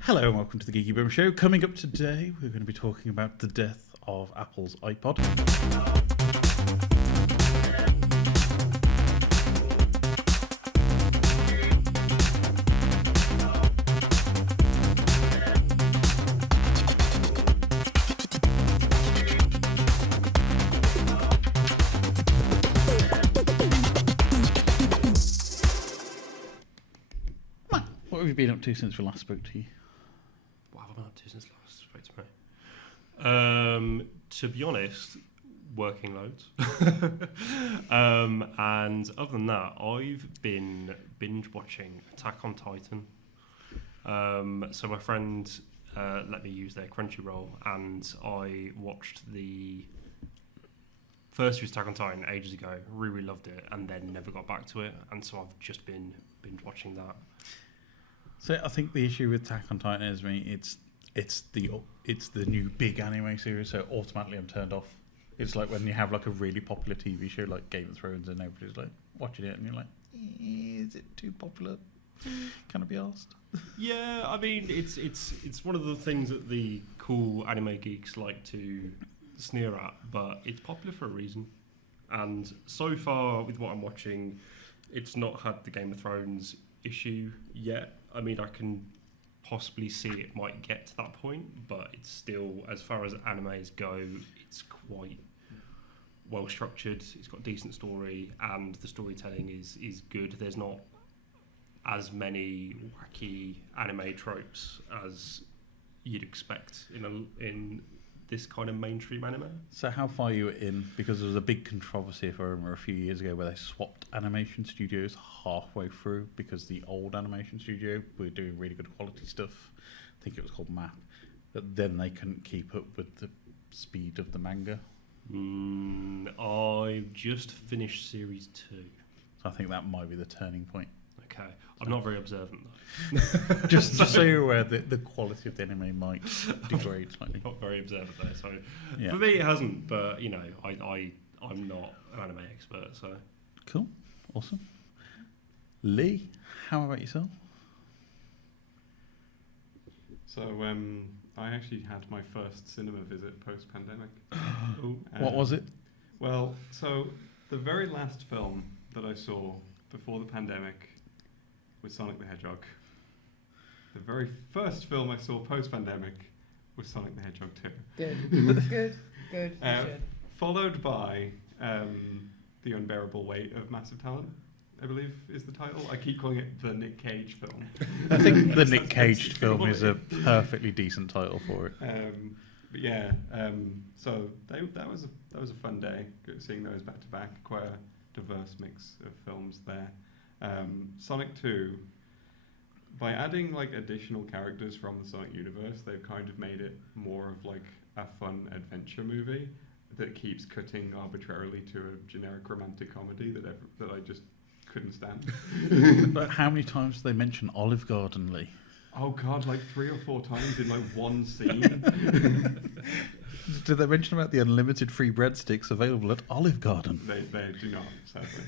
Hello and welcome to the Geeky Brummie Show. Coming up today, we're going to be talking about the death of Apple's iPod. What have you been up to since we last spoke to you? What have I been up to since last spoke to me? To be honest, working loads. And other than that, I've been binge watching Attack on Titan. So my friend let me use their Crunchyroll, and I watched the first Attack on Titan ages ago. Really loved it, and then never got back to it. And so I've just been binge watching that. So I think the issue with Attack on Titan is it's the new big anime series, so automatically I'm turned off. It's like when you have like a really popular TV show like Game of Thrones and everybody's like watching it and you're like, is it too popular? Can I be asked? Yeah, I mean it's one of the things that the cool anime geeks like to sneer at, but it's popular for a reason. And so far with what I'm watching, it's not had the Game of Thrones issue yet. I mean, I can possibly see it might get to that point, but it's still, as far as animes go, it's quite well structured. It's got a decent story, and the storytelling is good. There's not as many wacky anime tropes as you'd expect in this kind of mainstream anime. So how far you were in? Because there was a big controversy, if I remember, a few years ago where they swapped animation studios halfway through because the old animation studio were doing really good quality stuff. I think it was called MAP. But then they couldn't keep up with the speed of the manga. I've just finished series 2. So I think that might be the turning point. Okay. I'm not very observant though. just so you're aware that the quality of the anime might degrade slightly. Not very observant though. So Yeah. for me it hasn't, but you know, I'm not an anime expert, so Cool. Awesome. Leigh, how about yourself? So I actually had my first cinema visit post-pandemic. What was it? Well, so the very last film that I saw before the pandemic was Sonic the Hedgehog. The very first film I saw post-pandemic was Sonic the Hedgehog 2. Good. Followed by The Unbearable Weight of Massive Talent, I believe is the title. I keep calling it the Nick Cage film. I think the Nick Cage film is a perfectly decent title for it. But yeah, so that was a fun day, seeing those back to back. Quite a diverse mix of films there. Sonic 2, by adding like additional characters from the Sonic universe, they've kind of made it more of like a fun adventure movie that keeps cutting arbitrarily to a generic romantic comedy that I just couldn't stand. But how many times do they mention Olive Garden, Leigh? Oh god, like 3 or 4 times in like one scene. Did they mention about the unlimited free breadsticks available at Olive Garden? They do not, sadly.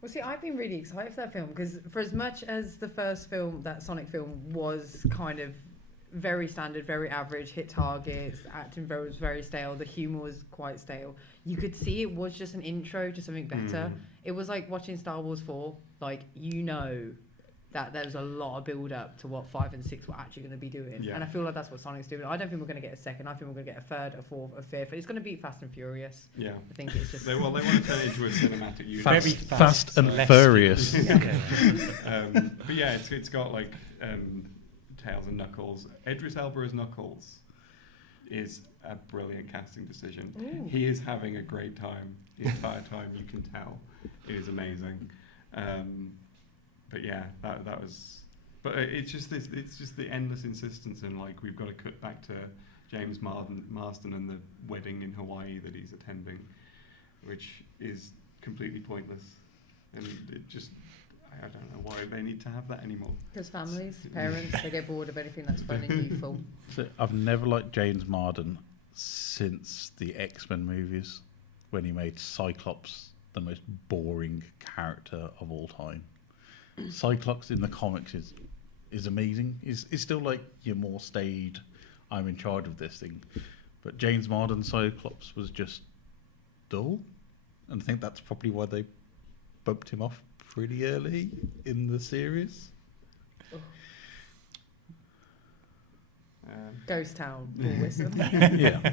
Well, see, I've been really excited for that film because for as much as the first film, that Sonic film, was kind of very standard, very average, hit targets, acting was very stale, the humour was quite stale, you could see it was just an intro to something better. It was like watching Star Wars 4, like, you know that there's a lot of build up to what 5 and 6 were actually going to be doing. Yeah. And I feel like that's what Sonic's doing. I don't think we're going to get a second. I think we're going to get a third, a fourth, a fifth. It's going to be Fast and Furious. Yeah. I think it's just... They want to turn it into a cinematic universe. Fast and furious. But yeah, it's got like Tails and Knuckles. Idris Elba as Knuckles is a brilliant casting decision. Ooh. He is having a great time the entire time, you can tell. It is amazing. But yeah, that was. But it's just the endless insistence in like we've got to cut back to James Marsden and the wedding in Hawaii that he's attending, which is completely pointless, and it just I don't know why they need to have that anymore. Because families, parents, they get bored of anything that's fun and youthful. So I've never liked James Marsden since the X-Men movies, when he made Cyclops the most boring character of all time. Cyclops in the comics is is amazing. Is still like your more staid, I'm in charge of this thing. But James Marden's Cyclops was just dull, and I think that's probably why they bumped him off pretty early in the series. Ghost Town, Bull Whistle. Yeah.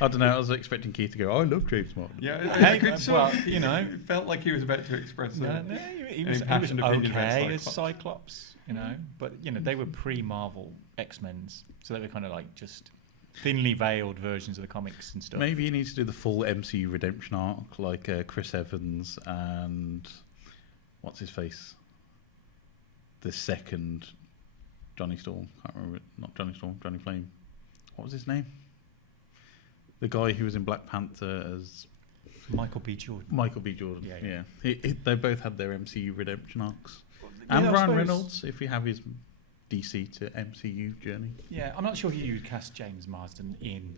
I don't know. I was expecting Keith to go, I love James Marden. Yeah, Hey, it well, you know. it felt like he was about to express He any was passionate opinion about okay as Cyclops. Cyclops, you know, but you know they were pre-Marvel X-Men's, so they were kind of like just thinly veiled versions of the comics and stuff. Maybe he needs to do the full MCU redemption arc, like Chris Evans and what's his face, the second Johnny Storm. Can't remember it. Not Johnny Storm. Johnny Flame. What was his name? The guy who was in Black Panther as Michael B. Jordan. Michael B. Jordan. Yeah. They both had their MCU redemption arcs. Yeah, And I Ryan suppose- Reynolds, if we have his DC to MCU journey. Yeah, I'm not sure who you'd cast James Marsden in.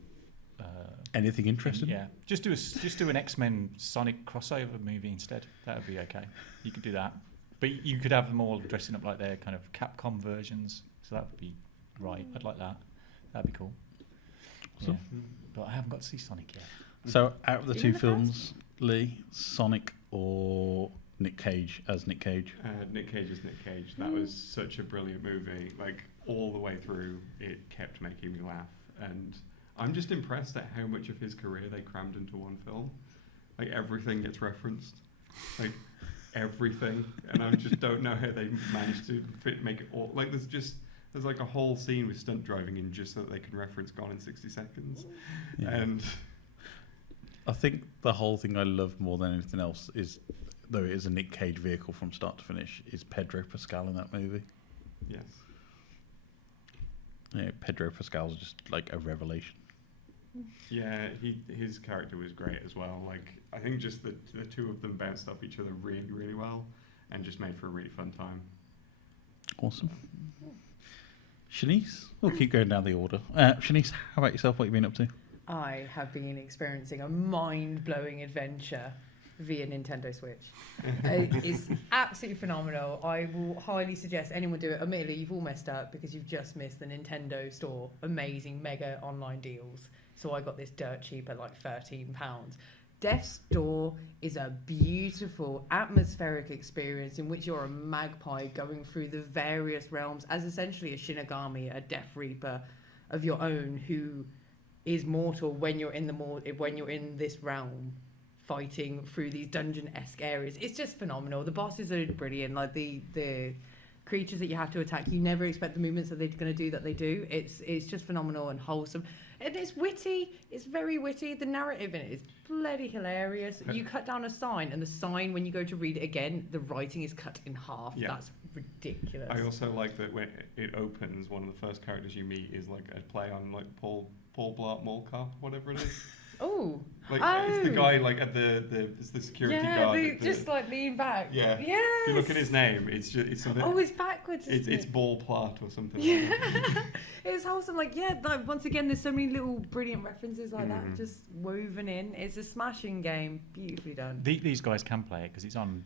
Anything interesting? Yeah, just do an X-Men Sonic crossover movie instead. That would be okay. You could do that, but you could have them all dressing up like their kind of Capcom versions. So that would be right. I'd like that. That'd be cool. Awesome. Yeah. But I haven't got to see Sonic yet. So, out of the Even two the films, Leigh, Sonic or Nick Cage as Nick Cage? Nick Cage is Nick Cage. That was such a brilliant movie. Like, all the way through, it kept making me laugh. And I'm just impressed at how much of his career they crammed into one film. Like, everything gets referenced. Like, everything. And I just don't know how they managed to make it all. Like, there's like a whole scene with stunt driving in just so that they can reference Gone in 60 Seconds. Yeah. And I think the whole thing I love more than anything else is, though it is a Nick Cage vehicle from start to finish, is Pedro Pascal in that movie. yes. Yeah, Pedro Pascal's just like a revelation. Yeah, his character was great as well. Like, I think just the two of them bounced off each other really, really well and just made for a really fun time. Awesome. Shanice, we'll keep going down the order. Shanice, how about yourself? What have you been up to? I have been experiencing a mind-blowing adventure via Nintendo Switch. It's absolutely phenomenal. I will highly suggest anyone do it. Admittedly, you've all messed up because you've just missed the Nintendo Store amazing mega online deals. So I got this dirt cheap at like £13. Death's Door is a beautiful atmospheric experience in which you're a magpie going through the various realms as essentially a Shinigami, a Death Reaper of your own who is mortal when you're in this realm fighting through these dungeon-esque areas. It's just phenomenal. The bosses are brilliant. Like the creatures that you have to attack, you never expect the movements that they're going to do that they do. It's just phenomenal and wholesome. And it's witty. It's very witty. The narrative in it is bloody hilarious. You cut down a sign, and the sign, when you go to read it again, the writing is cut in half. Yeah. That's ridiculous. I also like that when it opens, one of the first characters you meet is like a play on like Paul Blart Mall Cop, whatever it is. Oh. Like it's the guy like at it's the security guard. Yeah, just like lean back. Yeah. Yes. If you look at his name, it's something. Oh, it's backwards. It's Ball Plot or something. Yeah. Like that. It's wholesome. Like, once again, there's so many little brilliant references like that just woven in. It's a smashing game. Beautifully done. These guys can play it because it's on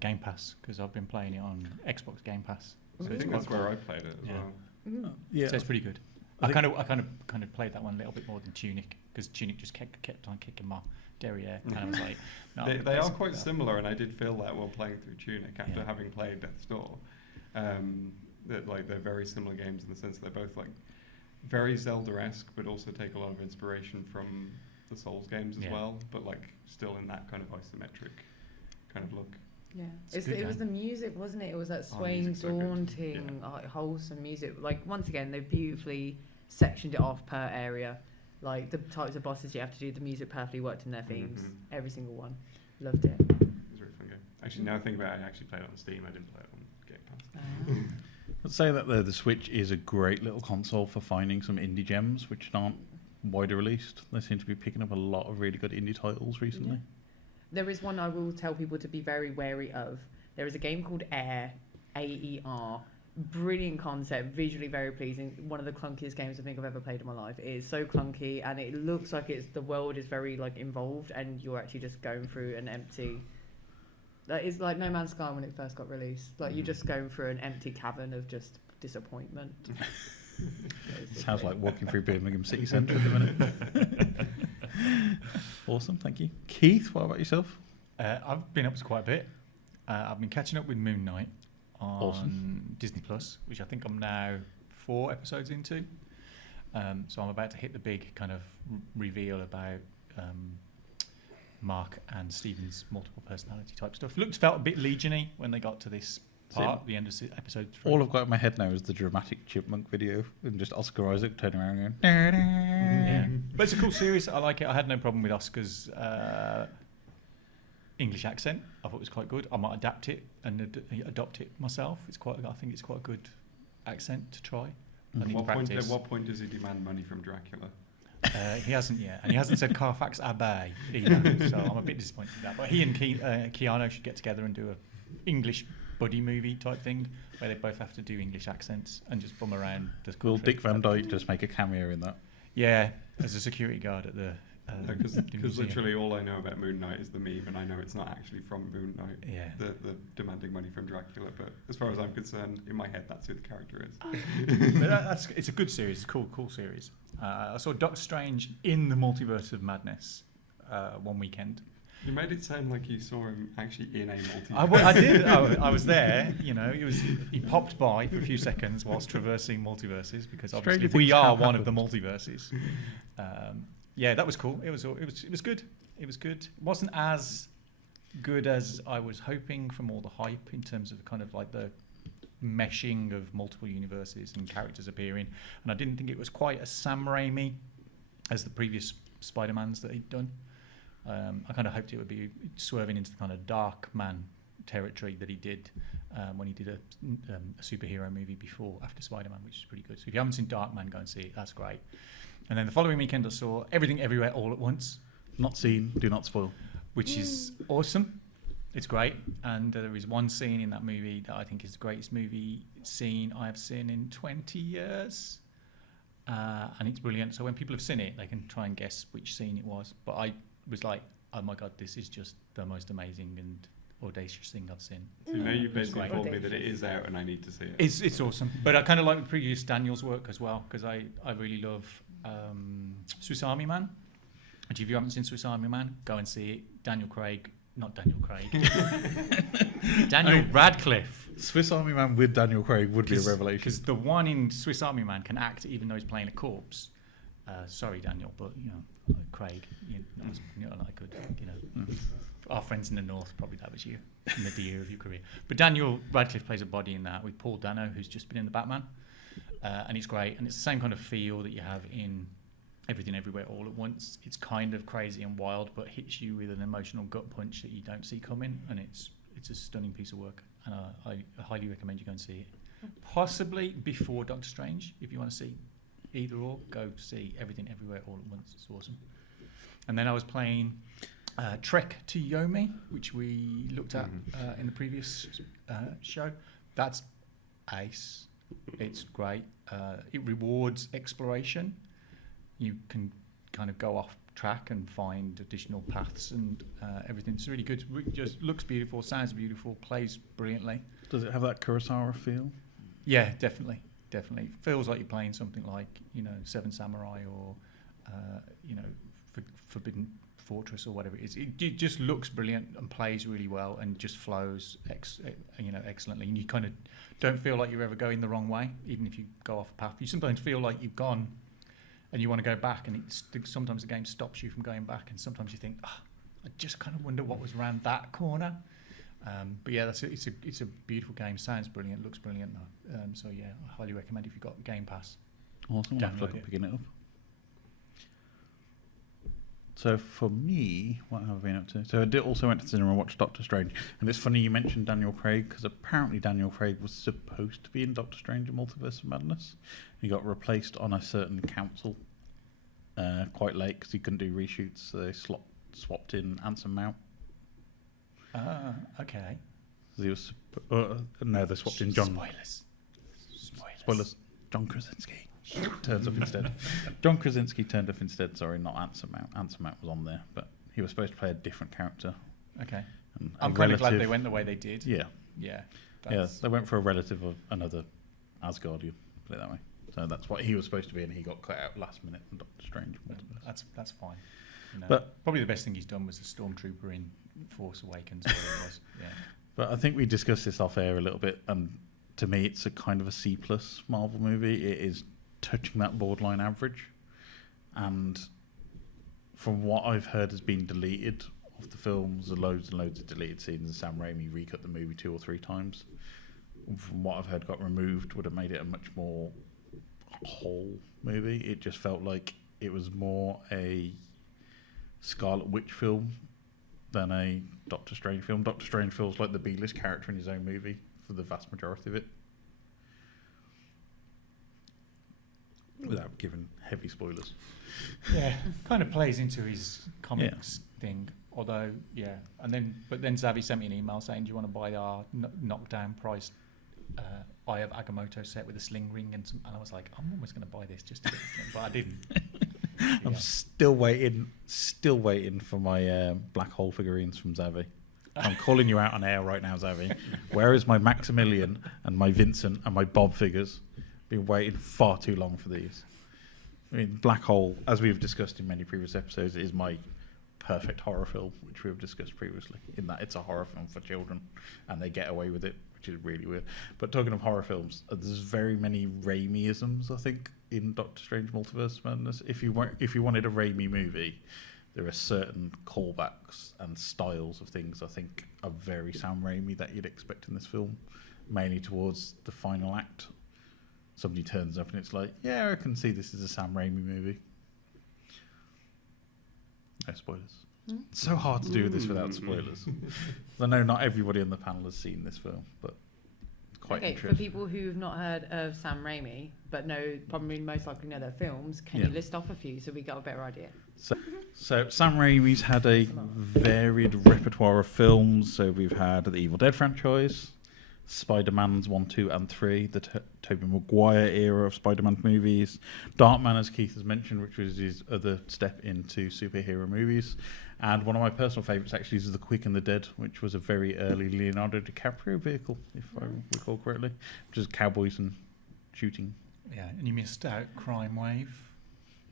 Game Pass, because I've been playing it on Xbox Game Pass. So I think that's where I played it as well. Yeah, So it's pretty good. I kind of played that one a little bit more than Tunic, because Tunic just kept on kicking my derriere, and I was like, no, They are quite similar, and I did feel that while playing through Tunic after having played Death's Door. That like they're very similar games in the sense they're both like very Zelda-esque, but also take a lot of inspiration from the Souls games as well, but like still in that kind of isometric kind of look. Yeah, It's it was the music, wasn't it? It was that swaying, music's so good. daunting, wholesome music. Like, once again, they beautifully sectioned it off per area. Like, the types of bosses you have to do, the music perfectly worked in their themes. Every single one. Loved it. It was a really fun game. Actually, now I think about it, I actually played it on Steam. I didn't play it on Game Pass. I'd say that the Switch is a great little console for finding some indie gems which aren't wider released. They seem to be picking up a lot of really good indie titles recently. Yeah. There is one I will tell people to be very wary of. There is a game called Air, A-E-R. Brilliant concept, visually very pleasing. One of the clunkiest games I think I've ever played in my life. It is so clunky, and it looks like the world is very like involved, and you're actually just going through an empty. That is like No Man's Sky when it first got released. Like you're just going through an empty cavern of just disappointment. Sounds like walking through Birmingham city centre at the minute. Awesome, thank you. Keith, what about yourself? I've been up to quite a bit. I've been catching up with Moon Knight on Awesome. Disney Plus, which I think I'm now 4 episodes into. So I'm about to hit the big kind of reveal about Mark and Stephen's multiple personality type stuff. Felt a bit Legion-y when they got to this part, the end of episode 3. All I've got in my head now is the dramatic chipmunk video and just Oscar Isaac turning around and going, Yeah. But it's a cool series. I like it. I had no problem with Oscar's English accent. I thought it was quite good. I might adapt it and adopt it myself. I think it's quite a good accent to try. I need to practice. At what point does he demand money from Dracula? He hasn't yet, and he hasn't said Carfax Abbey either, so I'm a bit disappointed with that. But he and Keanu should get together and do a English buddy movie type thing where they both have to do English accents and just bum around the country. will Dick Van Dyke just make a cameo in that? Yeah, as a security guard at the Because museum. literally all I know about Moon Knight is the meme, and I know it's not actually from Moon Knight. Yeah. The demanding money from Dracula, but as far as I'm concerned, in my head, that's who the character is. But it's a good series. It's a cool series. I saw Doctor Strange in the Multiverse of Madness one weekend. You made it sound like you saw him actually in a multiverse. I did. I was there. You know, he popped by for a few seconds whilst traversing multiverses because obviously we are one of the multiverses. Yeah, that was cool. It was good. It was good. It wasn't as good as I was hoping from all the hype in terms of kind of like the meshing of multiple universes and characters appearing. And I didn't think it was quite as Sam Raimi as the previous Spider-Mans that he'd done. I kind of hoped it would be swerving into the kind of dark man territory that he did when he did a superhero movie after Spider-Man, which is pretty good. So if you haven't seen Darkman, go and see it. That's great. And then the following weekend I saw Everything Everywhere All at Once. Not seen, do not spoil. Which is awesome. It's great. And there is one scene in that movie that I think is the greatest movie scene I have seen in 20 years. And it's brilliant. So when people have seen it, they can try and guess which scene it was. But I was like, oh my God, this is just the most amazing and audacious thing I've seen. So now you've It's basically great. told me that it is out and I need to see it. It's awesome. But I kind of like the previous Daniel's work as well, because I really love Swiss Army Man. And if you haven't seen Swiss Army Man, go and see it. Daniel Radcliffe. Swiss Army Man with Daniel Craig would be a revelation. Because the one in Swiss Army Man can act even though he's playing a corpse. Sorry, Daniel, but Craig, you're not that good. Our friends in the north, probably that was you in the year of your career. But Daniel Radcliffe plays a body in that with Paul Dano, who's just been in the Batman, and it's great. And it's the same kind of feel that you have in Everything Everywhere All at Once. It's kind of crazy and wild, but hits you with an emotional gut punch that you don't see coming, and it's a stunning piece of work. And I highly recommend you go and see it. Possibly before Doctor Strange, if you want to see either or, go see Everything Everywhere All at Once. It's awesome. And then I was playing Trek to Yomi, which we looked at in the previous show. That's ace. It's great. It rewards exploration. You can kind of go off track and find additional paths and everything. It's really good. It just looks beautiful, sounds beautiful, plays brilliantly. Does it have that Kurosawa feel? Yeah, definitely. Definitely. Feels like you're playing something like, Seven Samurai or, Forbidden Fortress or whatever it is. It just looks brilliant and plays really well and just flows, excellently. And you kind of don't feel like you're ever going the wrong way, even if you go off a path. You sometimes feel like you've gone and you want to go back, and sometimes the game stops you from going back, and sometimes you think, I just kind of wonder what was around that corner. But yeah, it's a beautiful game. Sounds brilliant, looks brilliant. So yeah, I highly recommend if you've got Game Pass. Awesome. I'll have to look at picking it up. So for me, what have I been up to? So I also went to cinema and watched Doctor Strange. And it's funny you mentioned Daniel Craig, because apparently Daniel Craig was supposed to be in Doctor Strange and Multiverse of Madness. He got replaced on a certain council quite late because he couldn't do reshoots. So they swapped in Anson Mount. Okay. He was no, they swapped in John. Spoilers. John Krasinski turns up instead. John Krasinski turned up instead. Sorry, not Anson Mount. Anson Mount was on there, but he was supposed to play a different character. Okay. And I'm kind of glad they went the way they did. Yeah. Yeah. Yeah. They went for a relative of another Asgardian, put it that way. So that's what he was supposed to be, and he got cut out last minute from Doctor Strange. That's fine. You know, But probably the best thing he's done was the Stormtrooper in Force Awakens. Whatever it was. Yeah. But I think we discussed this off air a little bit, and to me, it's a kind of a C+ Marvel movie. It is touching that borderline average, and from what I've heard has been deleted off the films, there are loads and loads of deleted scenes, and Sam Raimi recut the movie 2 or 3 times. From what I've heard, got removed would have made it a much more whole movie. It just felt like it was more a Scarlet Witch film than a Doctor Strange film. Doctor Strange feels like the B-list character in his own movie for the vast majority of it. Without giving heavy spoilers. Yeah, kind of plays into his comics thing. Although, yeah, but then Zavi sent me an email saying, "Do you want to buy our knockdown priced Eye of Agamotto set with a sling ring?" And I was like, "I'm almost going to buy this just to get it," but I didn't. I'm still waiting for my black hole figurines from Zavi. I'm calling you out on air right now, Zavi. Where is my Maximilian and my Vincent and my Bob figures? Been waiting far too long for these. I mean, Black Hole, as we've discussed in many previous episodes, is my perfect horror film, which we've discussed previously, in that it's a horror film for children, and they get away with it, which is really weird. But talking of horror films, there's very many Raimi-isms, I think, in Doctor Strange Multiverse of Madness. If you wanted a Raimi movie, there are certain callbacks and styles of things I think are very Sam Raimi that you'd expect in this film, mainly towards the final act. Somebody turns up and it's like, yeah, I can see this is a Sam Raimi movie. No spoilers. It's so hard to do this without spoilers. I know not everybody on the panel has seen this film, but it's quite Okay, interesting. for people who've not heard of Sam Raimi, but probably most likely know their films, can you list off a few so we got a better idea? So Sam Raimi's had a varied repertoire of films. So we've had the Evil Dead franchise, Spider-Man's 1, 2 and 3, the Tobey Maguire era of Spider-Man movies, Darkman, as Keith has mentioned, which was his other step into superhero movies, and one of my personal favourites actually is The Quick and the Dead, which was a very early Leonardo DiCaprio vehicle, if I recall correctly, which is cowboys and shooting. Yeah, and you missed out Crime Wave,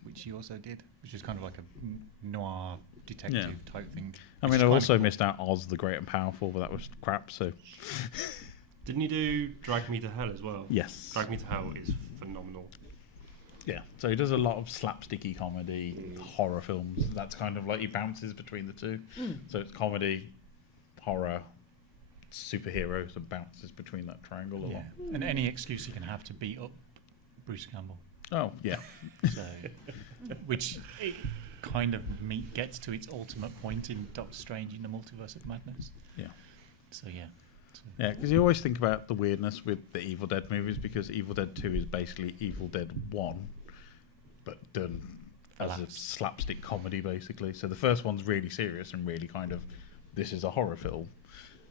which he also did, which was kind of like a noir detective type thing. I mean, I also missed out Oz the Great and Powerful, but that was crap, so... Didn't he do Drag Me to Hell as well? Yes. Drag Me to Hell is phenomenal. Yeah, so he does a lot of slapsticky comedy, horror films. That's kind of like he bounces between the two. So it's comedy, horror, superheroes, and bounces between that triangle a lot. Yeah, and any excuse you can have to beat up Bruce Campbell. Oh, yeah. So, which it kind of gets to its ultimate point in Doctor Strange in the Multiverse of Madness. Yeah. So, yeah. Yeah, because you always think about the weirdness with the Evil Dead movies, because Evil Dead 2 is basically Evil Dead 1, but done as a slapstick comedy, basically. So the first one's really serious and really kind of, this is a horror film.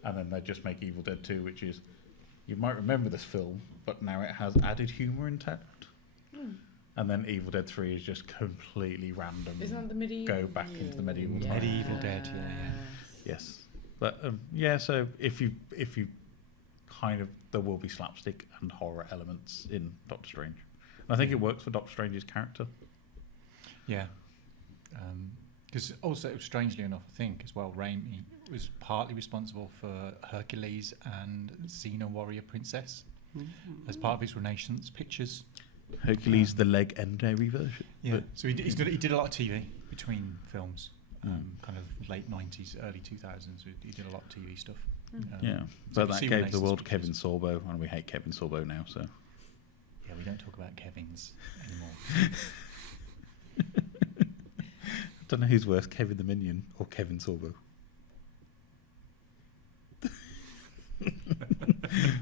And then they just make Evil Dead 2, which is, you might remember this film, but now it has added humour intact. And then Evil Dead 3 is just completely random. Isn't that the medieval? Go back into the medieval time. Medieval Dead, yeah. Yes. But so if you kind of, there will be slapstick and horror elements in Doctor Strange, and I think it works for Doctor Strange's character. Yeah, because also strangely enough, I think as well, Raimi was partly responsible for Hercules and Xena Warrior Princess as part of his Renaissance pictures. Hercules, the legendary version. Yeah, But- so he did a lot of TV between films. Kind of late 90s, early 2000s. He did a lot of TV stuff. Yeah, so but that see gave the Renaissance world pictures. Kevin Sorbo, and we hate Kevin Sorbo now. So Yeah, we don't talk about Kevins anymore. I don't know who's worse, Kevin the Minion or Kevin Sorbo.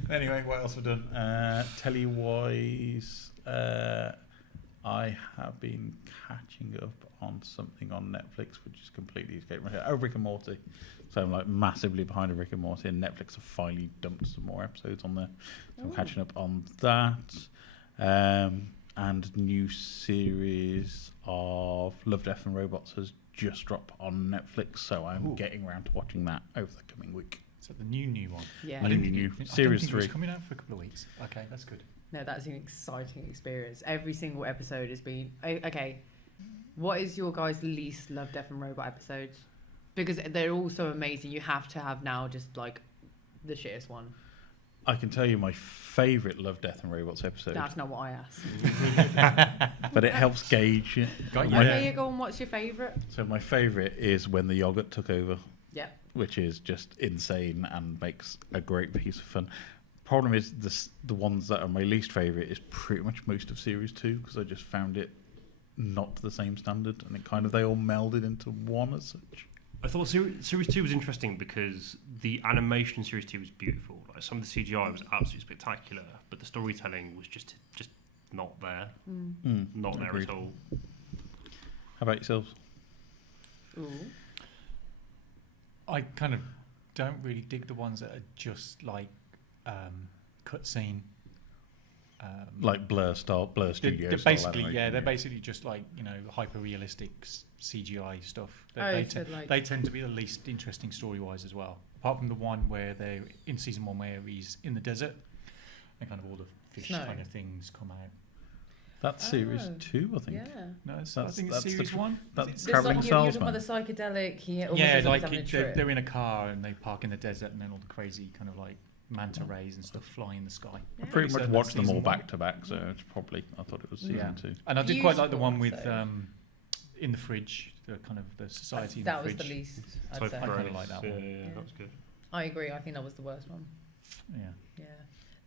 Anyway, what else have we done? Telly-wise, I have been catching up on something on Netflix, which is completely escaped my head. Oh, Rick and Morty. So I'm like massively behind on Rick and Morty, and Netflix have finally dumped some more episodes on there. So I'm catching up on that. And new series of Love, Death and Robots has just dropped on Netflix, so I'm getting around to watching that over the coming week. So the new one. Yeah. I didn't New think Series it was 3. coming out for a couple of weeks. Okay, that's good. No, that's an exciting experience. Every single episode has been okay. What is your guys' least Love, Death and Robot episodes? Because they're all so amazing. You have to have now just like the shittest one. I can tell you my favourite Love, Death and Robots episode. That's not what I asked. But it helps gauge it. Okay, you go on. What's your favourite? So my favourite is when the yogurt took over. Yep. Which is just insane and makes a great piece of fun. Problem is, the ones that are my least favourite is pretty much most of Series 2, because I just found it not to the same standard, and it kind of, they all melded into one as such. I thought Series 2 was interesting because the animation in Series 2 was beautiful. Like, some of the CGI was absolutely spectacular, but the storytelling was just not there. Not there Agreed. at all. How about yourselves? Ooh. I kind of don't really dig the ones that are just like cutscene. Like Blur Studios. They're style basically, animation, they're basically just like, you know, hyper realistic CGI stuff. Like They tend to be the least interesting story wise as well. Apart from the one where they're in season 1 where he's in the desert and kind of all the fish Snow. kind of things come out. That's Series 2, I think. Yeah. No, I That's- think it's that's series the 1. That's Is it- Travelling You're talking about the psychedelic. Yeah, like having a they're, trip. they're in a car and they park in the desert and then all the crazy kind of like manta rays and stuff fly in the sky. I pretty So much that's watched them all season 1. back to back, so it's probably, I thought it was season 2. And I did quite like the Beautiful one with episode. in the fridge, the kind of the society in That the was fridge. the least. I'd So say. I kinda like that yeah, one. yeah, that was good. I agree. I think that was the worst one. Yeah. Yeah.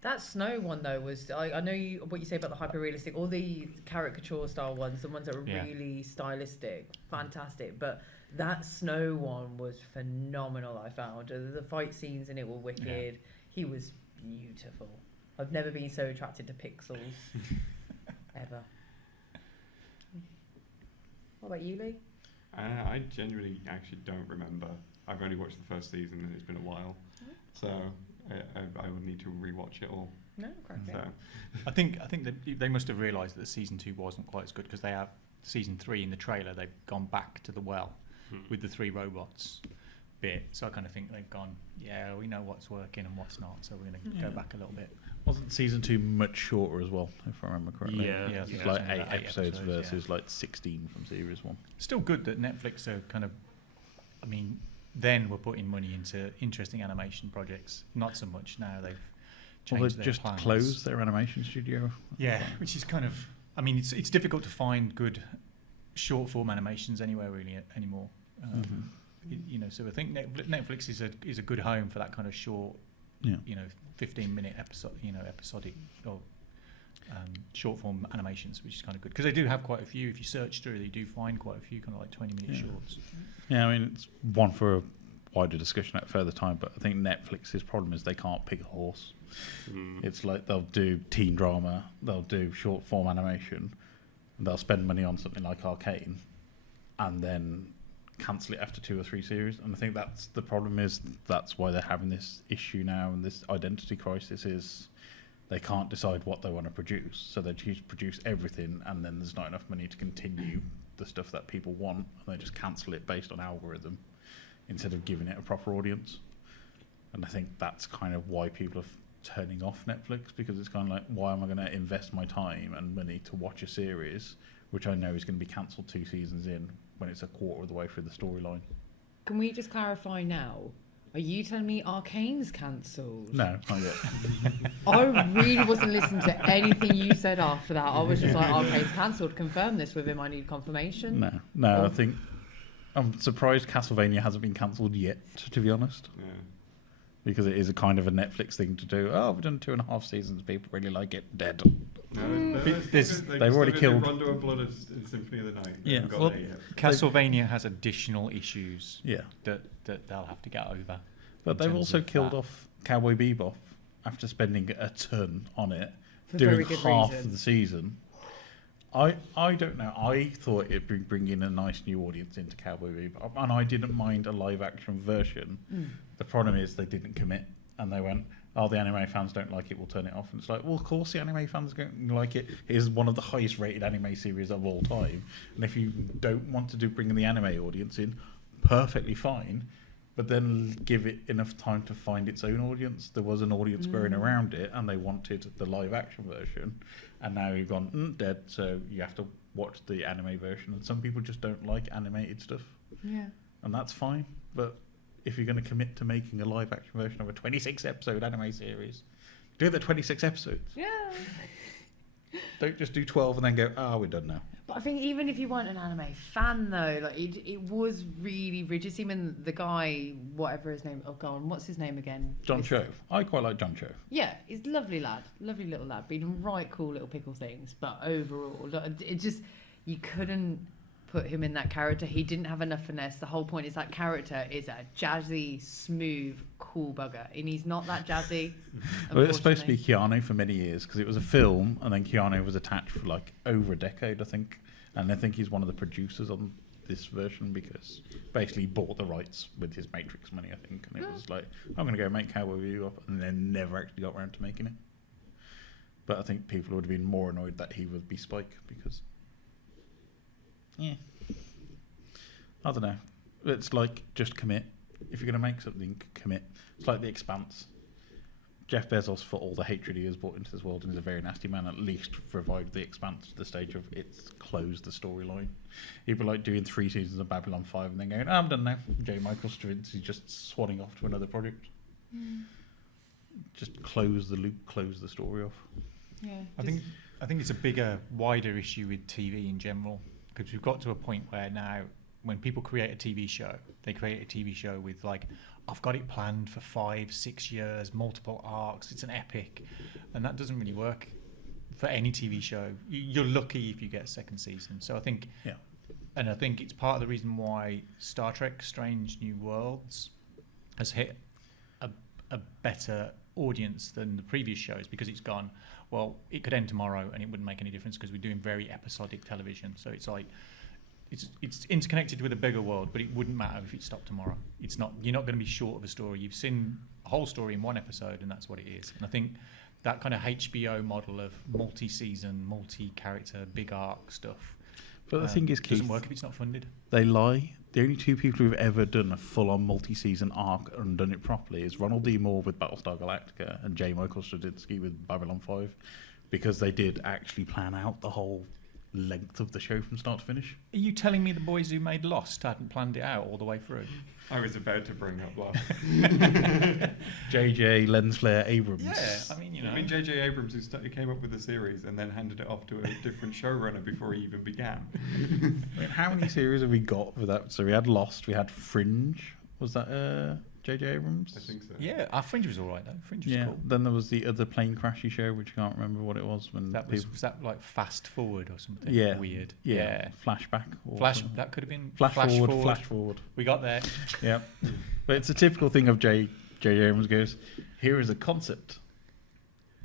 That snow one though was I know what you say about the hyper realistic, all the caricature style ones, the ones that were Yeah. really stylistic, fantastic. But that snow one was phenomenal. I found the fight scenes in it were wicked. He was beautiful. I've never been so attracted to pixels ever. What about you, Leigh? I genuinely actually don't remember. I've only watched the first season and it's been a while, so I would need to rewatch it all. No, cracking. So I think that they must have realised that the season 2 wasn't quite as good because they have season 3 in the trailer. They've gone back to the well with the 3 robots bit. So I kind of think they've gone, yeah, we know what's working and what's not. So we're going to go back a little bit. Wasn't season 2 much shorter as well, if I remember correctly? Yeah. Yeah, I It's think like it's only 8 about 8 episodes episodes, versus like 16 from series 1. Still good that Netflix are kind of, I mean, then we're putting money into interesting animation projects. Not so much now. They've Well, changed they their just plans. closed their animation studio. Yeah, which is kind of, I mean, it's difficult to find good short form animations anywhere really anymore. You know, so I think Netflix is a good home for that kind of short, Yeah. you know, 15-minute episodic or short form animations, which is kind of good because they do have quite a few. If you search through, they do find quite a few kind of like 20-minute shorts. Yeah, I mean, it's one for a wider discussion at further time, but I think Netflix's problem is they can't pick a horse. It's like they'll do teen drama, they'll do short form animation, and they'll spend money on something like Arcane, and then cancel it after 2 or 3 series. And I think that's the problem, is that's why they're having this issue now, and this identity crisis is they can't decide what they want to produce, so they just produce everything, and then there's not enough money to continue the stuff that people want, and they just cancel it based on algorithm instead of giving it a proper audience. And I think that's kind of why people are turning off Netflix, because it's kind of like, why am I going to invest my time and money to watch a series which I know is going to be cancelled 2 seasons in when it's a quarter of the way through the storyline? Can we just clarify now? Are you telling me Arcane's cancelled? No, not yet. I really wasn't listening to anything you said after that. I was just like, Arcane's cancelled. Confirm this with him. I need confirmation. No, I think I'm surprised Castlevania hasn't been cancelled yet, to be honest, yeah. because it is a kind of a Netflix thing to do. Oh, we've done 2.5 seasons. People really like it. Dead. They've already killed. Rondo of Blood and Symphony of the Night. They Yeah, haven't got well, there yet. Castlevania has additional issues Yeah, that they'll have to get over. but in they've terms also of killed that. off Cowboy Bebop after spending a ton on it, For doing very good half reason. of the season. I don't know. I thought it'd bring in a nice new audience into Cowboy Bebop, and I didn't mind a live action version. The problem is they didn't commit, and they went, "Oh, the anime fans don't like it. We'll turn it off." And it's like, well, of course the anime fans are going to like it. It is one of the highest rated anime series of all time, and if you don't want to bring the anime audience in, perfectly fine. but then give it enough time to find its own audience. There was an audience growing around it, and they wanted the live action version, and now you've gone dead, so you have to watch the anime version. And some people just don't like animated stuff, and that's fine. But if you're going to commit to making a live action version of a 26 episode anime series, do the 26 episodes. Yeah. Don't just do 12 and then go, we're done now. But I think even if you weren't an anime fan, though, like it was really rigid. Even the guy, whatever his name, what's his name again? John Cho. I quite like John Cho. Yeah, he's a lovely lad, lovely little lad, been right cool little pickle things. But overall, it just, you couldn't put him in that character. He didn't have enough finesse. The whole point is that character is a jazzy, smooth, cool bugger, and he's not that jazzy. Well, it was supposed to be Keanu for many years because it was a film, and then Keanu was attached for like over a decade, I think. And I think he's one of the producers on this version because basically he bought the rights with his Matrix money, I think. And it was like, I'm going to go make Cowboy Bebop, and then never actually got around to making it. But I think people would have been more annoyed that he would be Spike because, I don't know. It's like, just commit. If you're going to make something, commit. It's like The Expanse. Jeff Bezos, for all the hatred he has brought into this world and is a very nasty man, at least revived The Expanse to the stage of it's closed the storyline. He'd be like doing 3 seasons of Babylon 5 and then going, I'm done now. J. Michael Straczynski's just swanning off to another project. Just close the loop, close the story off. Yeah. I think it's a bigger, wider issue with TV in general, because we've got to a point where now, when people create a TV show, they create a TV show with like, I've got it planned for 5-6 years, multiple arcs, it's an epic, and that doesn't really work for any TV show. You're lucky if you get a second season. So I think, and I think it's part of the reason why Star Trek: Strange New Worlds has hit a better audience than the previous shows, because it's gone, well, it could end tomorrow and it wouldn't make any difference because we're doing very episodic television. So it's like, it's interconnected with a bigger world, but it wouldn't matter if it stopped tomorrow. It's not, you're not going to be short of a story. You've seen a whole story in one episode, and that's what it is. And I think that kind of HBO model of multi-season, multi-character, big arc stuff, But the thing is, Keith, doesn't work if it's not funded. They lie. The only 2 people who've ever done a full-on multi-season arc and done it properly is Ronald D. Moore with Battlestar Galactica and J. Michael Straczynski with Babylon 5, because they did actually plan out the whole length of the show from start to finish. Are you telling me the boys who made Lost hadn't planned it out all the way through? I was about to bring up Lost. JJ, lens flare, Abrams. Yeah, I mean, you know. I mean, J.J. Abrams, who came up with the series and then handed it off to a different showrunner before he even began. I mean, how many series have we got for that? So we had Lost, we had Fringe. Was that J.J. Abrams? I think so. Yeah, our Fringe was all right, though. Fringe was Yeah. cool. Then there was the other plane crashy show, which I can't remember what it was. When Was that like Fast Forward or something? Yeah. Weird. Yeah. Flashback. Or Flash. something. That could have been Flash forward. Flash forward. We got there. Yeah. But it's a typical thing of J.J. Abrams goes, here is a concept.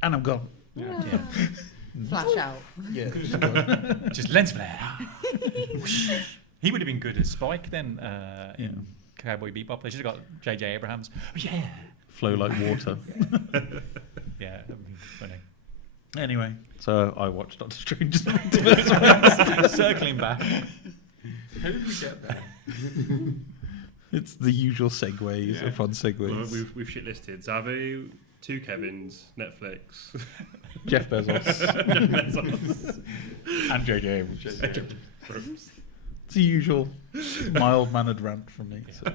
And I'm gone. Yeah. Flash out. Yeah. Just lens flare. He would have been good as Spike then in Cowboy Bebop. They should have got J.J. Abrams. Yeah. Flow like water. Yeah, that would be funny. Anyway, so I watched Doctor Strange. Circling back. How did we get there? It's the usual segues Yeah. upon segues. Well, we've shitlisted Zavu, 2 Kevins, Netflix, Jeff Bezos Jeff Bezos, and J.J. Abrams. J.J. Abrams. It's the usual mild-mannered rant from me. So.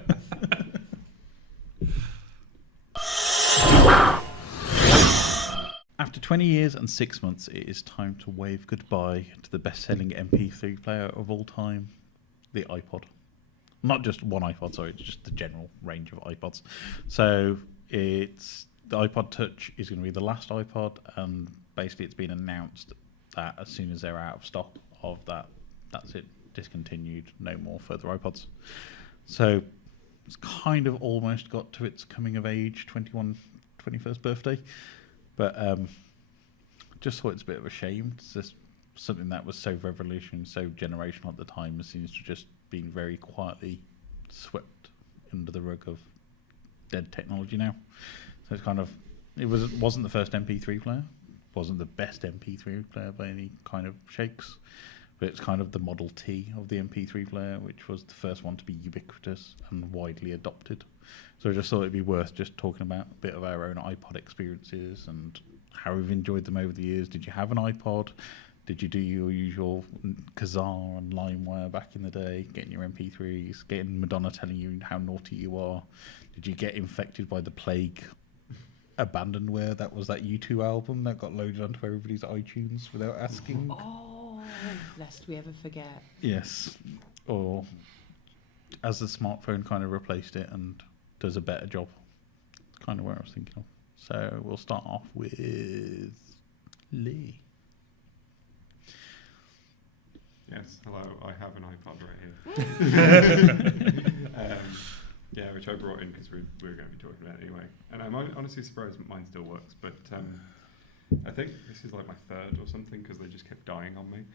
After 20 years and 6 months, it is time to wave goodbye to the best-selling MP3 player of all time, the iPod. Not just one iPod, sorry, it's just the general range of iPods. So it's the iPod Touch is going to be the last iPod, and basically it's been announced that as soon as they're out of stock of that, that's it, discontinued, no more further iPods. So it's kind of almost got to its coming of age 21st birthday, but just thought it's a bit of a shame. It's just something that was so revolutionary, so generational at the time, seems to just been very quietly swept under the rug of dead technology now. So it's kind of, wasn't the first MP3 player, wasn't the best MP3 player by any kind of shakes, but it's kind of the Model T of the MP3 player, which was the first one to be ubiquitous and widely adopted. So I just thought it'd be worth just talking about a bit of our own iPod experiences and how we've enjoyed them over the years. Did you have an iPod? Did you do your usual Kazaa and LimeWire back in the day, getting your MP3s, getting Madonna telling you how naughty you are? Did you get infected by the plague Abandonware? That was that U2 album that got loaded onto everybody's iTunes without asking. Oh, lest we ever forget. Yes. Or as the smartphone kind of replaced it and does a better job. Kind of where I was thinking of. So we'll start off with Leigh. Yes, hello, I have an iPod right here. Yeah, which I brought in because we were going to be talking about it anyway. And I'm honestly surprised that mine still works, but I think this is like my third or something because they just kept dying on me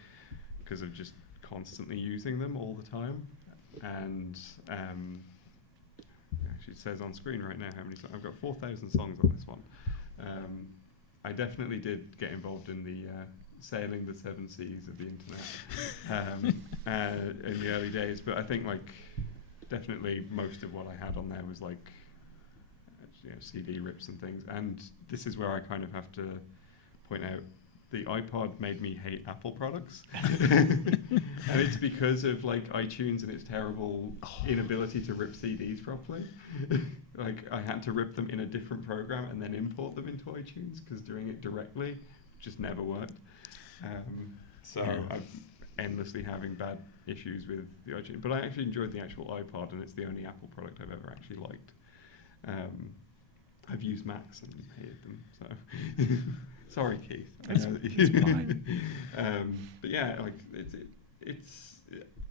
because of just constantly using them all the time. And actually it says on screen right now how many songs. I've got 4,000 songs on this one. I definitely did get involved in the sailing the seven seas of the internet in the early days, but I think like definitely most of what I had on there was like CD rips and things. And this is where I kind of have to point out the iPod made me hate Apple products. And it's because of like iTunes and its terrible inability to rip CDs properly. Like I had to rip them in a different program and then import them into iTunes because doing it directly just never worked. So I'm endlessly having bad issues with the iTunes, but I actually enjoyed the actual iPod, and it's the only Apple product I've ever actually liked. I've used Macs and hated them, so sorry, Keith. It's fine. But yeah, like it's.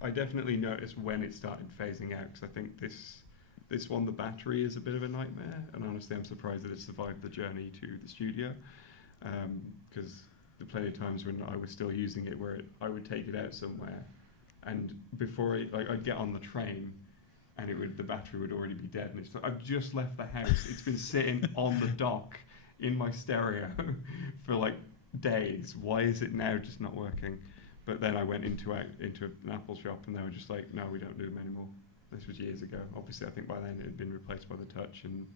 I definitely noticed when it started phasing out because I think this one, the battery is a bit of a nightmare, and honestly, I'm surprised that it survived the journey to the studio because. There were plenty of times when I was still using it where I would take it out somewhere and before I'd get on the train and the battery would already be dead and it's like, I've just left the house, it's been sitting on the dock in my stereo for like days, why is it now just not working? But then I went into an Apple shop and they were just like, no, we don't do them anymore. This was years ago. Obviously I think by then it had been replaced by the touch, and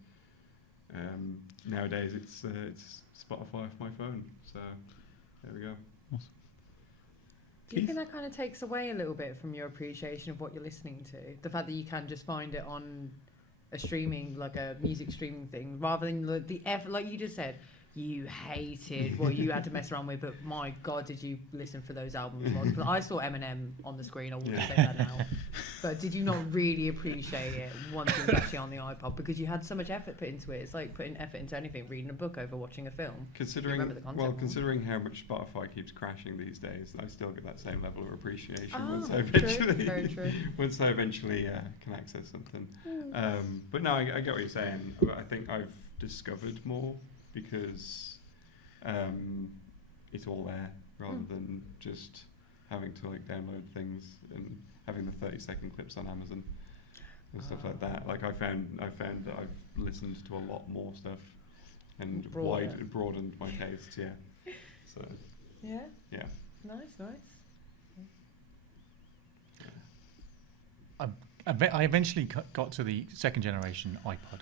nowadays it's Spotify off my phone, so there we go. Awesome. Do you think that kind of takes away a little bit from your appreciation of what you're listening to? The fact that you can just find it on a streaming, like a music streaming thing, rather than the effort, like you just said, you hated what you had to mess around with, but my God, did you listen for those albums? Because I saw Eminem on the screen, I wouldn't say that now. But did you not really appreciate it once it was actually on the iPod? Because you had so much effort put into it. It's like putting effort into anything, reading a book over watching a film. Considering how much Spotify keeps crashing these days, I still get that same level of appreciation once I eventually can access something. But no, I get what you're saying. I think I've discovered more because it's all there rather than just having to like download things and having the 30-second clips on Amazon and stuff like that. Like I found that I've listened to a lot more stuff and broadened my tastes. Yeah. So. Yeah. Yeah. Nice. I eventually got to the second generation iPod.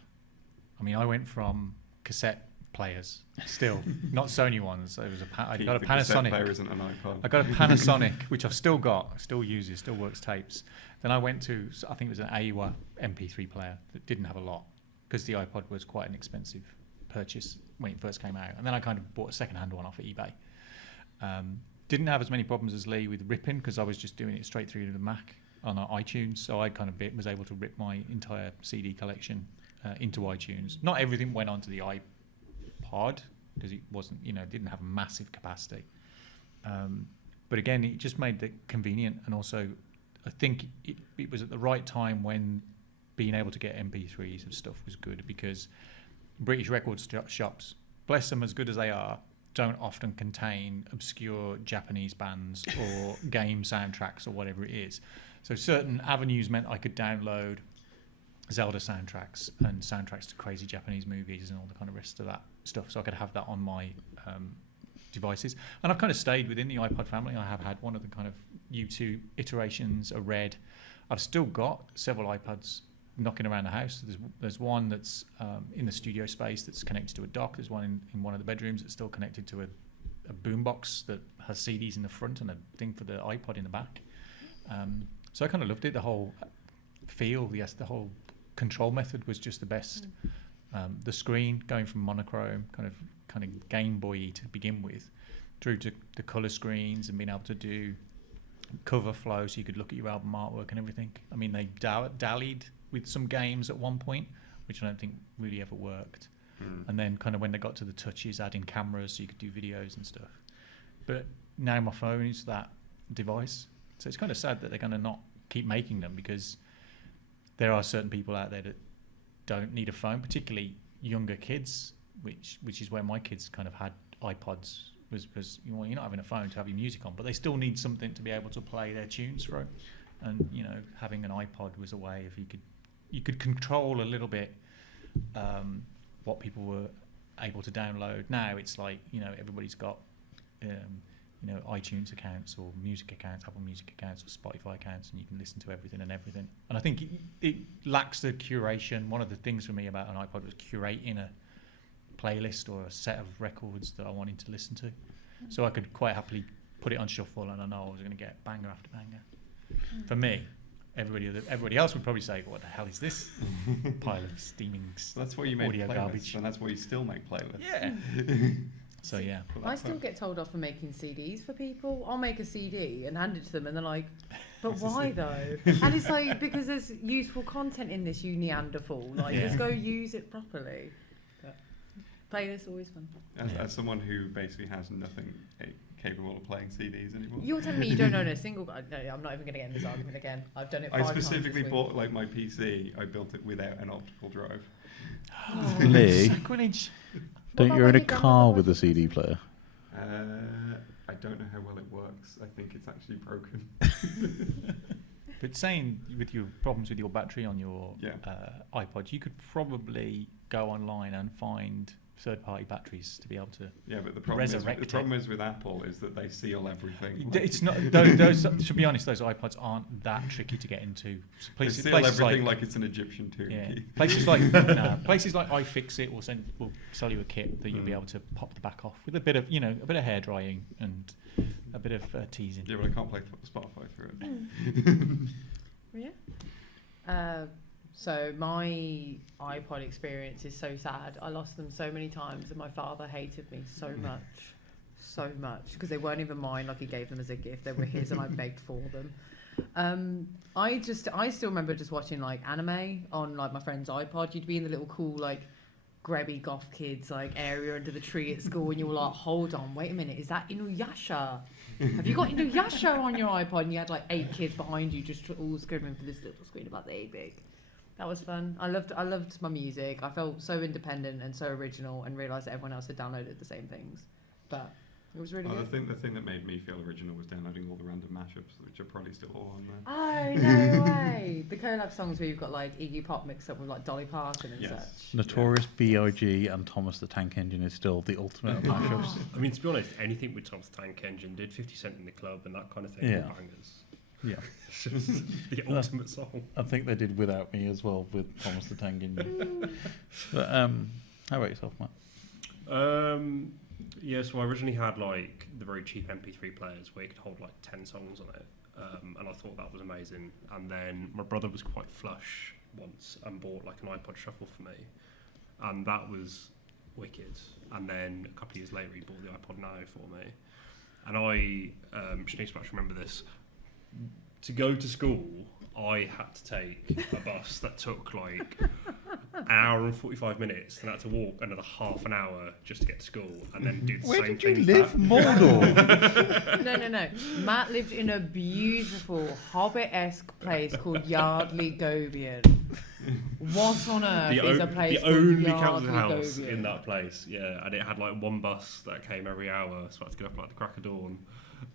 I mean, I went from cassette players, still not Sony ones. It was I got a Panasonic. Player isn't an iPod. I got a Panasonic, which I've still got, still uses, still works tapes. Then I went to, I think it was an AIWA MP3 player that didn't have a lot because the iPod was quite an expensive purchase when it first came out. And then I kind of bought a second-hand one off of eBay. Didn't have as many problems as Leigh with ripping because I was just doing it straight through to the Mac on iTunes. So I kind of was able to rip my entire CD collection into iTunes. Not everything went onto the iPod because it wasn't, didn't have massive capacity. But again, it just made it convenient, and also I think it was at the right time when being able to get MP3s of stuff was good, because British record shops, bless them, as good as they are, don't often contain obscure Japanese bands or game soundtracks or whatever it is. So certain avenues meant I could download Zelda soundtracks and soundtracks to crazy Japanese movies and all the kind of rest of that stuff, so I could have that on my devices. And I've kind of stayed within the iPod family. I have had one of the kind of U2 iterations, a red. I've still got several iPods knocking around the house. There's one that's in the studio space that's connected to a dock. There's one in one of the bedrooms that's still connected to a boombox that has CDs in the front and a thing for the iPod in the back. So I kind of loved it. The whole feel, yes, the whole control method was just the best. The screen going from monochrome, kind of Game Boy to begin with, through to the color screens and being able to do cover flow so you could look at your album artwork and everything. I mean, they dallied with some games at one point, which I don't think really ever worked. And then kind of when they got to the touches, adding cameras so you could do videos and stuff. But now my phone is that device. So it's kind of sad that they're going to not keep making them, because there are certain people out there that don't need a phone, particularly younger kids, which is where my kids kind of had iPods. Was you're not having a phone to have your music on, but they still need something to be able to play their tunes through. And having an iPod was a way if you could control a little bit what people were able to download. Now it's like everybody's got iTunes accounts or music accounts, Apple Music accounts or Spotify accounts, and you can listen to everything and everything. And I think it lacks the curation. One of the things for me about an iPod was curating a playlist or a set of records that I wanted to listen to, so I could quite happily put it on shuffle and I know I was going to get banger after banger. For me, everybody else would probably say, what the hell is this pile of steaming That's why you make audio playlists, garbage. and that's why you still make playlists. Yeah. So yeah, I still get told off for making CDs for people. I'll make a CD and hand it to them, and they're like, "But why though?" And it's like, because there's useful content in this, you Neanderthal. Like, just go use it properly. But playlist always fun. As someone who basically has nothing capable of playing CDs anymore. You're telling me you don't own a single? No, I'm not even going to get in this argument again. I've done it 5 I times specifically this week. bought my PC. I built it without an optical drive. Leigh, sacrilege. don't What you own a about when you car download with a the CD podcast? player? I don't know how well it works. I think it's actually broken. But saying with your problems with your battery on your iPod, you could probably go online and find third-party batteries to be able to. Yeah, but the problem Resurrect is with Apple is that they seal everything. It's not those. To be honest, those iPods aren't that tricky to get into. They seal everything like it's an Egyptian tomb. Yeah, places like iFixit will sell you a kit that you'll be able to pop the back off with a bit of hair drying and a bit of teasing. Yeah, but I can't play Spotify through it. Yeah. So my iPod experience is so sad. I lost them so many times, and my father hated me so much, because they weren't even mine. Like, he gave them as a gift. They were his, and I begged for them. I still remember just watching like anime on like my friend's iPod. You'd be in the little cool like grabby goth kids like area under the tree at school, and you were like, hold on, wait a minute, is that Inuyasha? Have you got Inuyasha on your iPod? And you had like 8 kids behind you just all scribbling for this little screen about the big. That was fun. I loved my music. I felt so independent and so original, and realised that everyone else had downloaded the same things. But it was really good. The thing that made me feel original was downloading all the random mashups, which are probably still all on there. Oh, no way. The collab songs where you've got like Iggy Pop mixed up with like Dolly Parton and such. Notorious B.I.G. and Thomas the Tank Engine is still the ultimate of mashups. I mean, to be honest, anything with Thomas the Tank Engine did 50 Cent in the Club and that kind of thing. Yeah. Bangers. Yeah. It's just the ultimate song. I think they did Without Me as well with Thomas the Tank Engine. But how about yourself, Matt? Yeah, so I originally had like the very cheap MP3 players where you could hold like 10 songs on it, and I thought that was amazing. And then my brother was quite flush once and bought like an iPod Shuffle for me, and that was wicked. And then a couple of years later, he bought the iPod Nano for me, and Shanice will actually remember this. To go to school, I had to take a bus that took like an hour and 45 minutes, and I had to walk another half an hour just to get to school, and then do the Where same did thing. you live, Mordor? No. Matt lived in a beautiful Hobbit-esque place called Yardley Gobian. What on earth is a place the called only Yardley council house Gobian? in that place, yeah, and it had like one bus that came every hour, so I had to get up like the crack of dawn.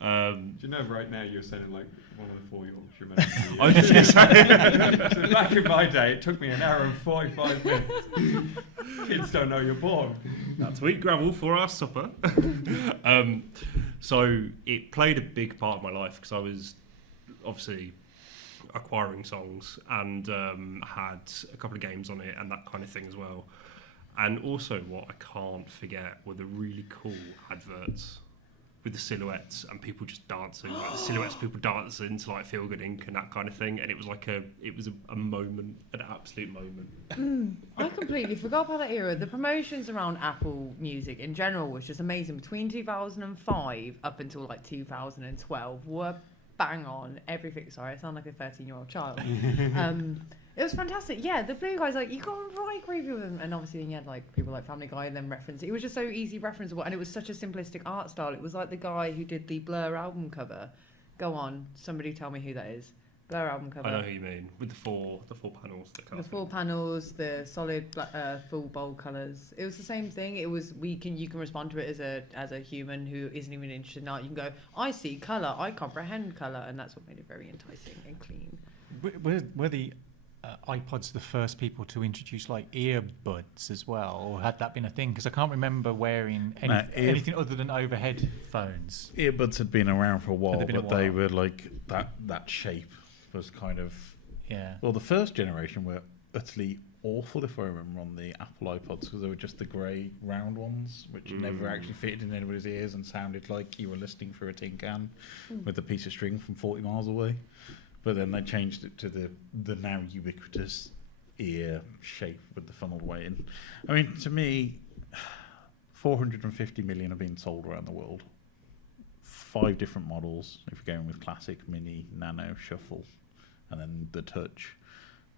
Do you know right now you're sounding like one of the 4 Yorkshire men? I was just saying. So back in my day, it took me an hour and 45 minutes. Kids don't know you're born. That's to eat gravel for our supper. So it played a big part of my life because I was obviously acquiring songs and had a couple of games on it and that kind of thing as well. And also, what I can't forget were the really cool adverts with the silhouettes and people just dancing, like the silhouettes, people dancing to like Feel Good Inc. and that kind of thing. And it was like a moment, an absolute moment. I completely forgot about that era. The promotions around Apple Music in general was just amazing. Between 2005 up until like 2012 were bang on everything. Sorry, I sound like a 13-year-old child. It was fantastic. Yeah, the Blue Guys, like, you got right gravy with them. And obviously then you had like people like Family Guy and then reference. It was just so easy referenceable, and it was such a simplistic art style. It was like the guy who did the Blur album cover. Go on, somebody tell me who that is. Blur album cover. I know who you mean, with the four panels. The four panels, the solid full bold colours. It was the same thing. It was you can respond to it as a human who isn't even interested in art. You can go, I see colour, I comprehend colour, and that's what made it very enticing and clean. Were the iPods the first people to introduce like earbuds as well, or had that been a thing? Because I can't remember wearing anything other than overhead phones. Earbuds had been around for a while, but they while. were like that shape was kind of Yeah. Well, the first generation were utterly awful, if I remember, on the Apple iPods, because they were just the grey round ones, which never actually fitted in anybody's ears and sounded like you were listening through a tin can with a piece of string from 40 miles away. But then they changed it to the now ubiquitous ear shape with the funneled way in. I mean, to me, 450 million have been sold around the world. 5 different models, if you're going with classic, mini, nano, shuffle, and then the touch.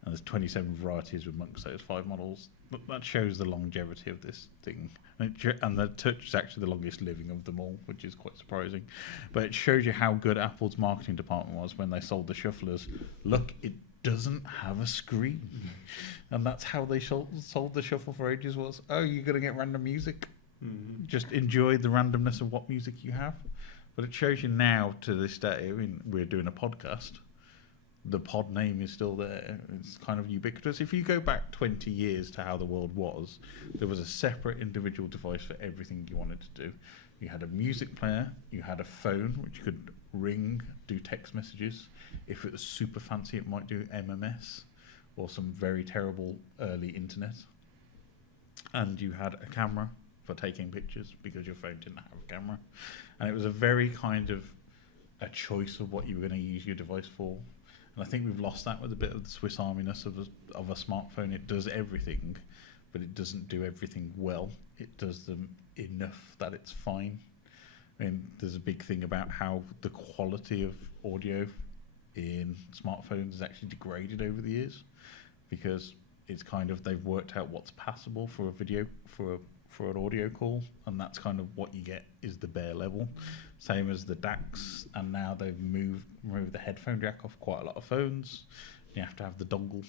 And there's 27 varieties with Monk, so there's 5 models. But that shows the longevity of this thing. And the touch is actually the longest living of them all, which is quite surprising. But it shows you how good Apple's marketing department was when they sold the shufflers. Look, it doesn't have a screen. And that's how they sold the shuffle for ages was, oh, you're going to get random music. Just enjoy the randomness of what music you have. But it shows you now, to this day, I mean, we're doing a podcast. The pod name is still there. It's kind of ubiquitous. If you go back 20 years to how the world was, there was a separate individual device for everything you wanted to do. You had a music player, you had a phone, which could ring, do text messages. If it was super fancy, it might do MMS or some very terrible early internet. And you had a camera for taking pictures because your phone didn't have a camera. And it was a very kind of a choice of what you were going to use your device for. And I think we've lost that with a bit of the Swiss Army-ness of a smartphone. It does everything, but it doesn't do everything well. It does them enough that it's fine. I mean, there's a big thing about how the quality of audio in smartphones has actually degraded over the years, because it's kind of, they've worked out what's passable for a video, for an audio call, and that's kind of what you get is the bare level. Same as the DACs, and now they've removed the headphone jack off quite a lot of phones. You have to have the dongle.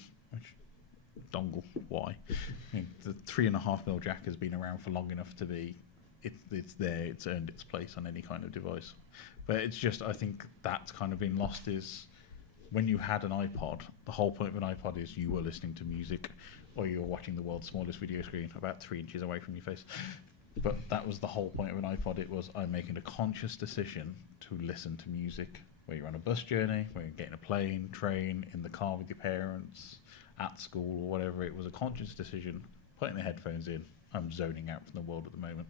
Why? I mean, the 3.5mm jack has been around for long enough to be, it's there, it's earned its place on any kind of device. But it's just, I think that's kind of been lost, is when you had an iPod, the whole point of an iPod is you were listening to music, or you were watching the world's smallest video screen about 3 inches away from your face. But that was the whole point of an iPod. It was, I'm making a conscious decision to listen to music. Where you're on a bus journey, where you're getting a plane, train, in the car with your parents, at school or whatever. It was a conscious decision, putting the headphones in. I'm zoning out from the world at the moment.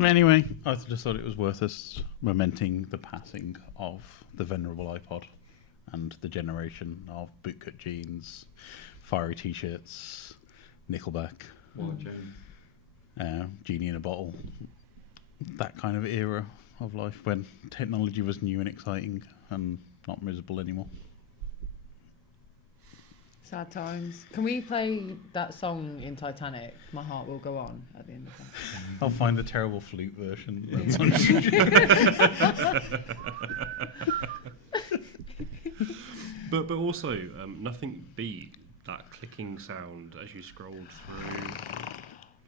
Anyway, I just thought it was worth us lamenting the passing of the venerable iPod and the generation of bootcut jeans, fiery t-shirts, Nickelback, Genie in a Bottle, that kind of era of life when technology was new and exciting and not miserable anymore. Sad times. Can we play that song in Titanic, My Heart Will Go On, at the end of that? I'll find the terrible flute version. But also, nothing beat that clicking sound as you scrolled through.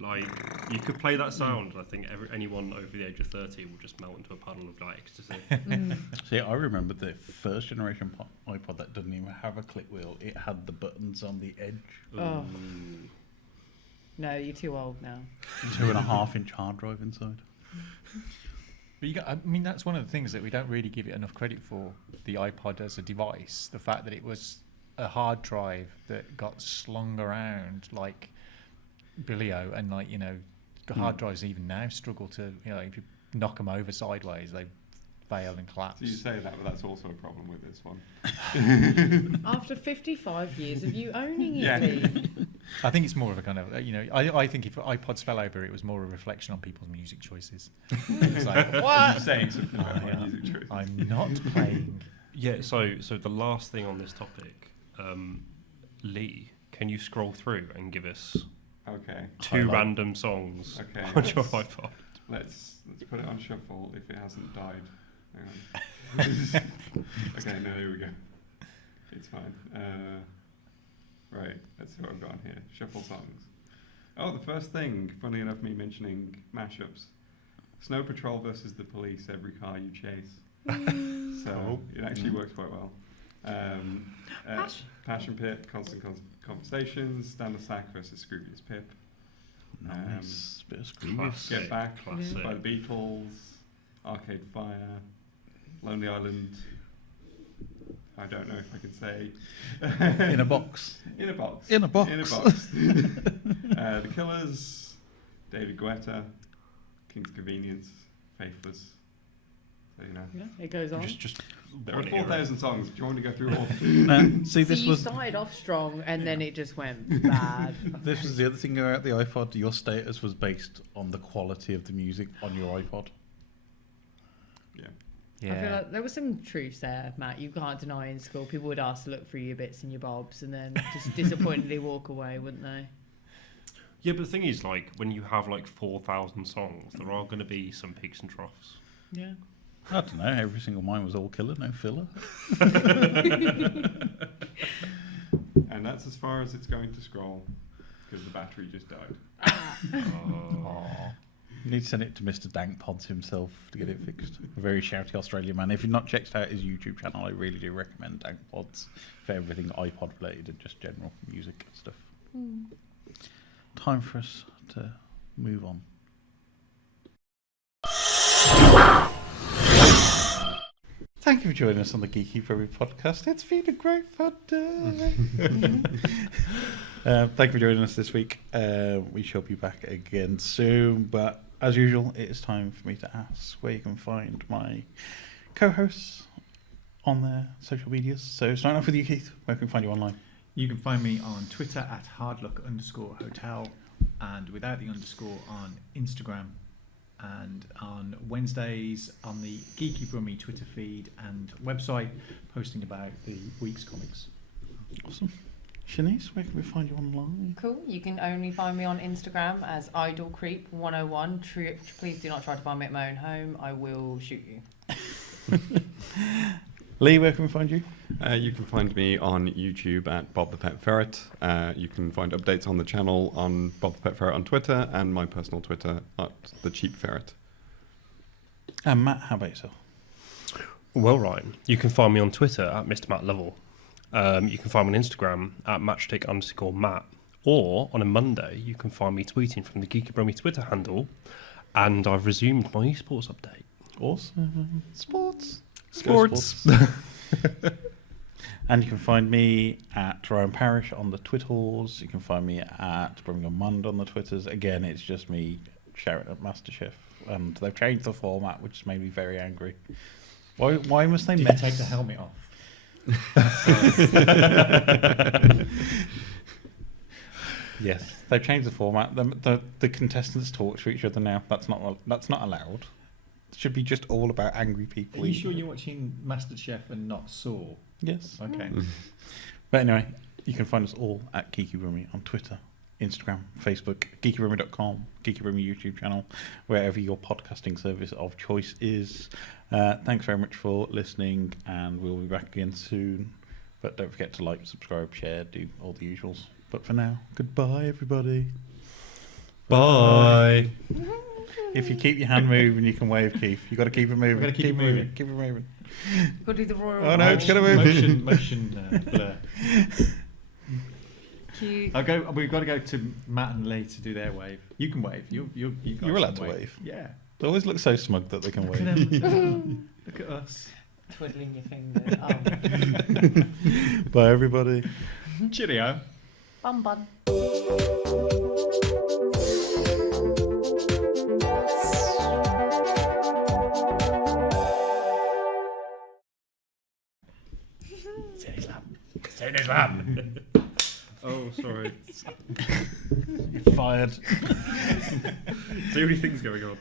Like, you could play that sound, and I think anyone over the age of 30 will just melt into a puddle of like ecstasy. See, I remember the first generation iPod that didn't even have a click wheel. It had the buttons on the edge. Oh. No, you're too old now. 2.5-inch hard drive inside. But I mean, that's one of the things that we don't really give it enough credit for, the iPod as a device. The fact that it was a hard drive that got slung around like Billy-O, and like, you know, hard drives even now struggle to, you know, if you knock them over sideways, they fail and collapse. So you say that, but that's also a problem with this one. After 55 years of you owning it, Yeah. Leigh. I think it's more of a kind of, you know, I think if iPods fell over, it was more a reflection on people's music choices. It's like, What? Saying something about my Yeah. music choices. I'm not playing. Yeah, so the last thing on this topic, Leigh, can you scroll through and give us Okay. 2 Highlight. random songs Okay. on your iPod? Let's put it on shuffle if it hasn't died. Hang on. Okay, no, here we go. It's fine. Right, let's see what I've got on here. Shuffle songs. Oh, the first thing, funny enough, me mentioning mashups. Snow Patrol versus The Police, Every Car You Chase. So it actually works quite well. Passion Pit, Constant Conversations, Stand the Sack versus Scroobius Pip. Nice. Bit of Scroobius. Classic. Get Back Classic. by the Beatles, Arcade Fire, Lonely Island. I don't know if I can say. In a box. In a box. In a box. In a box. The Killers, David Guetta, King's Convenience, Faithless. So, you know. Yeah, it goes on. Just There are one era. 4,000 songs. Do you want me to go through all? See, So this you was started off strong and then it just went bad. this was the other thing about the iPod. Your status was based on the quality of the music on your iPod. Yeah. I feel like there was some truth there, Matt. You can't deny in school people would ask to look through your bits and your bobs and then just disappointedly walk away, wouldn't they? Yeah, but the thing is, like, when you have like 4,000 songs, there are going to be some peaks and troughs. Yeah. I don't know. Every single mine was all killer, no filler. And that's as far as it's going to scroll because the battery just died. Aw. You need to send it to Mr. Dankpods himself to get it fixed. A very shouty Australian man. If you've not checked out his YouTube channel, I really do recommend Dankpods for everything iPod related and just general music stuff. Time for us to move on. Thank you for joining us on the Geeky Brummie podcast. It's been a great fun day. Thank you for joining us this week. We shall be back again soon, but as usual, it is time for me to ask where you can find my co-hosts on their social medias. So starting off with you, Keith, where can we find you online? You can find me on Twitter at hardluck_hotel, and without the underscore on Instagram, and on Wednesdays on the Geeky Brummie Twitter feed and website, posting about the week's comics. Awesome. Shanice, where can we find you online? Cool. You can only find me on Instagram as idolcreep101. Please do not try to find me at my own home. I will shoot you. Leigh, where can we find you? You can find me on YouTube at Bob the Pet Ferret. You can find updates on the channel on Bob the Pet Ferret on Twitter and my personal Twitter at The Cheap Ferret. And Matt, how about yourself? Well, Ryan, you can find me on Twitter at Mr. Matt Level. You can find me on Instagram at matchstick_Matt. Or on a Monday, you can find me tweeting from the Geeky Brummie Twitter handle. And I've resumed my esports update. Awesome. Sports. Sports. And you can find me at Ryan Parish on the Twitters. You can find me at Birmingham Mund on the Twitters. Again, it's just me shouting at MasterChef. And they've changed the format, which has made me very angry. Why must they Did you mess? take the helmet off? Yes, they've changed the format. The contestants talk to each other now. That's not allowed. It should be just all about angry people. Are you sure you're watching MasterChef and not Saw? Yes. Okay. But anyway, you can find us all at Geeky Brummie on Twitter, Instagram, Facebook, geekybrummie.com, Geeky Brummie YouTube channel, wherever your podcasting service of choice is. Thanks very much for listening, and we'll be back again soon. But don't forget to like, subscribe, share, do all the usuals. But for now, goodbye, everybody. Bye. If you keep your hand moving, you can wave, Keith. You got to keep it moving. We've gotta keep it moving. Keep it moving. Got to do the royal. Oh, no, it's gonna move. Motion blur. Cute. We've got to go to Matt and Leigh to do their wave. You can wave. You guys You're allowed can to wave. Yeah. They always look so smug that they can Look at wave. them. Look at us. twiddling your finger. Bye, everybody. Cheerio. Bum bun. Say no slap. Oh, sorry. You're fired. Too many things going on.